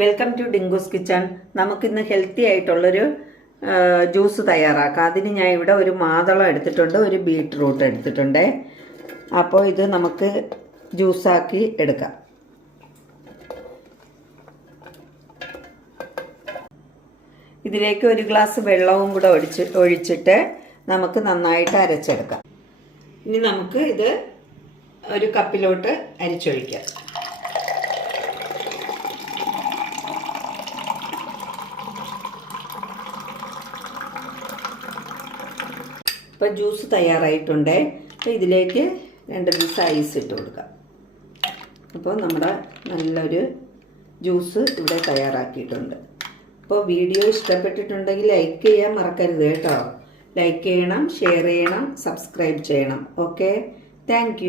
Welcome to Dinkus kitchen നമുക്കിന്ന് healthy ആയിട്ടുള്ളൊരു juice തയ്യാറാക്കാം. അതിന് ഞാൻ ഇവിടെ ഒരു മാതളം എടുത്തിട്ടുണ്ട് ഒരു ബീട്രൂട്ട് എടുത്തിട്ടുണ്ട്. അപ്പോൾ ഇത് നമുക്ക് ജ്യൂസാക്കി എടുക്കാം. ഇതിലേക്ക് ഒരു ഗ്ലാസ് വെള്ളവും കൂടെ ഒഴിച്ച് ഒഴിച്ചിട്ട് നമുക്ക് നന്നായിട്ട് അരച്ചെടുക്കാം. ഇനി നമുക്ക് ഇത് ഒരു കപ്പിലോട്ട് അരിച്ചൊഴിക്കാം. ഇപ്പോൾ ജ്യൂസ് തയ്യാറായിട്ടുണ്ട്. അപ്പോൾ ഇതിലേക്ക് രണ്ട് പീസ് ഐസ് ഇട്ട് കൊടുക്കാം. അപ്പോൾ നമ്മുടെ നല്ലൊരു ജ്യൂസ് ഇവിടെ തയ്യാറാക്കിയിട്ടുണ്ട്. അപ്പോൾ വീഡിയോ ഇഷ്ടപ്പെട്ടിട്ടുണ്ടെങ്കിൽ ലൈക്ക് ചെയ്യാൻ മറക്കരുത് കേട്ടോ. ലൈക്ക് ചെയ്യണം ഷെയർ ചെയ്യണം സബ്സ്ക്രൈബ് ചെയ്യണം. ഓക്കെ? താങ്ക്